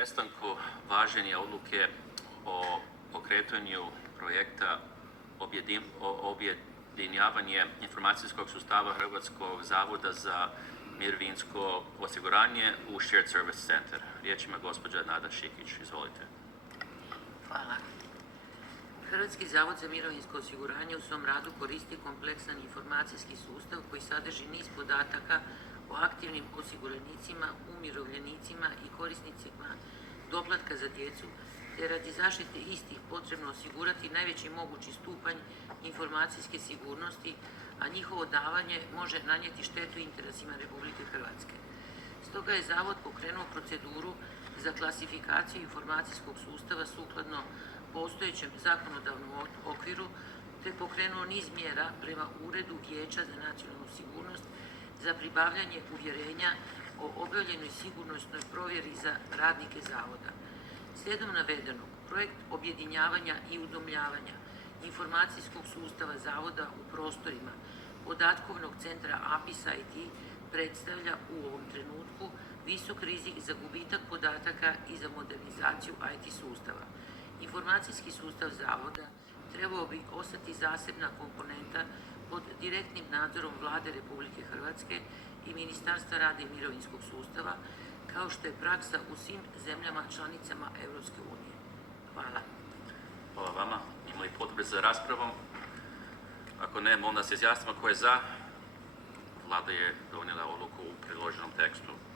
prestanku važenja odluke o pokretanju projekta objedinjavanje informacijskog sustava Hrvatskog zavoda za mirovinsko osiguranje u Shared Service Center. Riječ ima gospođa Nada Šikić. Izvolite. Hvala. Hrvatski zavod za mirovinsko osiguranje u svom radu koristi kompleksan informacijski sustav koji sadrži niz podataka o aktivnim osiguranicima, umirovljenicima i korisnicima doplatka za djecu, te radi zaštite istih potrebno osigurati najveći mogući stupanj informacijske sigurnosti, a njihovo davanje može nanijeti štetu interesima Republike Hrvatske. Stoga je Zavod pokrenuo proceduru za klasifikaciju informacijskog sustava sukladno postojećem zakonodavnom okviru, te pokrenuo niz mjera prema Uredu Vijeća za nacionalnu sigurnost za pribavljanje uvjerenja o obavljenoj sigurnosnoj provjeri za radnike Zavoda. Slijedom navedenog, projekt objedinjavanja i udomljavanja informacijskog sustava Zavoda u prostorima podatkovnog centra APIS IT predstavlja u ovom trenutku visok rizik za gubitak podataka i za modernizaciju IT sustava. Informacijski sustav Zavoda trebao bi ostati zasebna komponenta pod direktnim nadzorom Vlade Republike Hrvatske i Ministarstva rada i mirovinskog sustava, kao što je praksa u svim zemljama članicama Europske unije. Hvala. Hvala vama. Ima li potrebe za raspravom? Ako ne, molim da se izjasnimo ko je za. Vlada je donijela odluku u predloženom tekstu.